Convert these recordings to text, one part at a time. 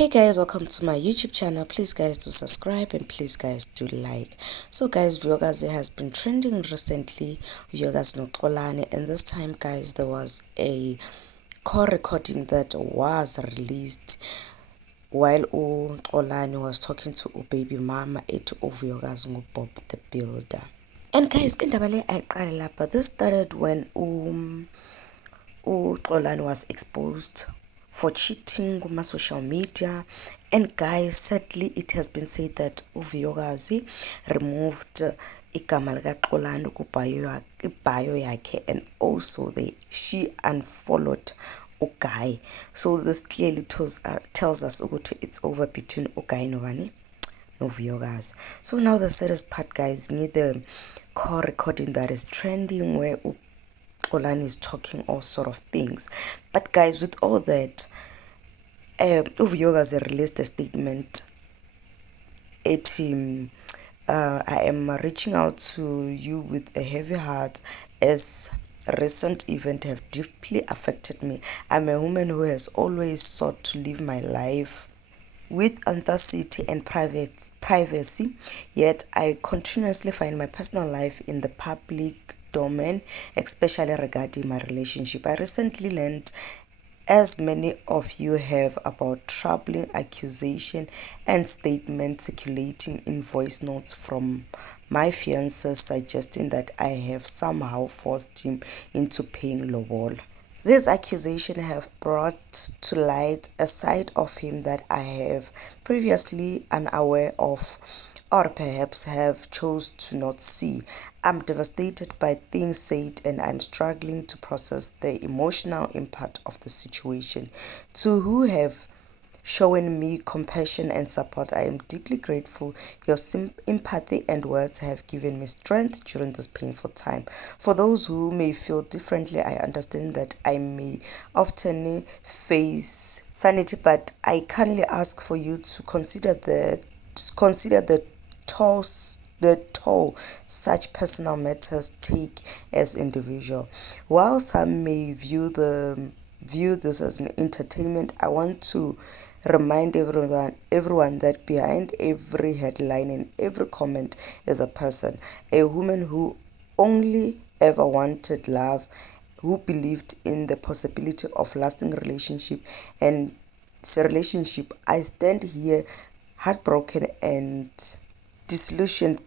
Hey guys, welcome to my YouTube channel. Please guys do subscribe and please guys do like. So guys, vuyokazi has been trending recently, vuyokazi Xolani, and this time guys there was a call recording that was released while Xolani was talking to baby mama at vuyokazi Bob the Builder. And guys, indaba le ayiqale lapha. This started when Xolani was exposed for cheating on social media, and guys, sadly it has been said that vuyokazi removed igama lika Xolani kubio yakhe, and also she unfollowed uGuy. So this clearly tells us ukuthi it's over between uGuy nobani no vuyokazi. So now the saddest part guys, need the call recording that is trending where Xolani is talking all sort of things. But guys, with all that, vuyokazi released a statement at him. I am reaching out to you with a heavy heart as recent events have deeply affected me. I'm a woman who has always sought to live my life with authenticity and privacy, yet I continuously find my personal life in the public domain, especially regarding my relationship. I recently learned, as many of you have, about troubling accusation and statements circulating in voice notes from my fiancé suggesting that I have somehow forced him into paying lobol. These accusations have brought to light a side of him that I have previously unaware of, or perhaps have chose to not see. I'm devastated by things said and I'm struggling to process the emotional impact of the situation. To who have shown me compassion and support, I am deeply grateful. Your empathy and words have given me strength during this painful time. For those who may feel differently, I understand that I may often face sanity, but I kindly ask for you to consider the toll such personal matters take as individual. While some may view this as an entertainment, I want to remind everyone that behind every headline and every comment is a person, a woman who only ever wanted love, who believed in the possibility of lasting relationship. I stand here heartbroken and disillusioned,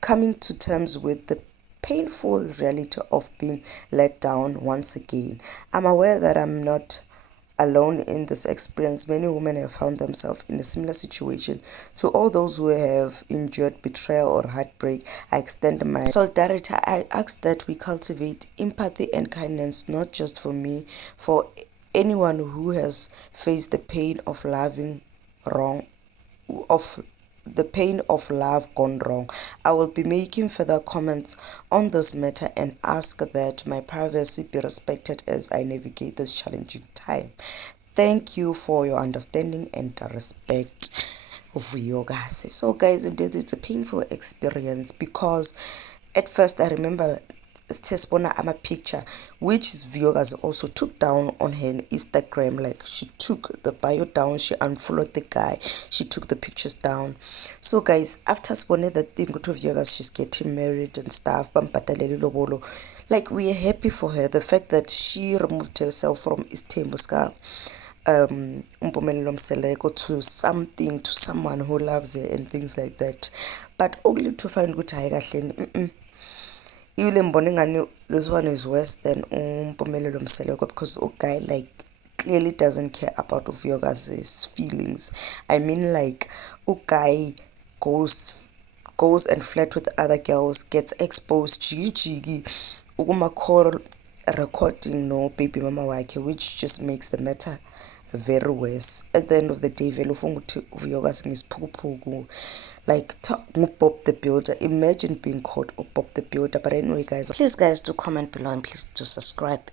coming to terms with the painful reality of being let down once again. I'm aware that I'm not alone in this experience. Many women have found themselves in a similar situation. To all those who have endured betrayal or heartbreak, I extend my solidarity. I ask that we cultivate empathy and kindness, not just for me, for anyone who has faced the pain of love gone wrong. I will be making further comments on this matter and ask that my privacy be respected as I navigate this challenging time. Thank you for your understanding and respect, vuyokazi. So guys, indeed it's a painful experience because at first I remember sithesibona ama-picture which vuyokazi also took down on her Instagram. Like, she took the bio down, she unfollowed the guy, she took the pictures down. So guys, after sibone that thing ukuthi vuyokazi she's getting married and stuff, bambhadalele ilobolo, like, we are happy for her. The fact that she removed herself from isithembu sika Umpumelelo Mseleko to someone who loves her and things like that, but only to find ukuthi hayi kahleni even ngani this one is worse than Umpumelelo Mseleko, because guy, like, clearly doesn't care about vuyokazi's feelings. I mean, like, guy goes and flirt with other girls, gets exposed, jigi call recording no baby mama wakhe, which just makes the matter very worse. At the end of the day, vele ufuna ukuthi vuyokazi ngisiphukuphuku, like, Bob the Builder. Imagine being called Bob the Builder. But anyway guys, please guys do comment below and please do subscribe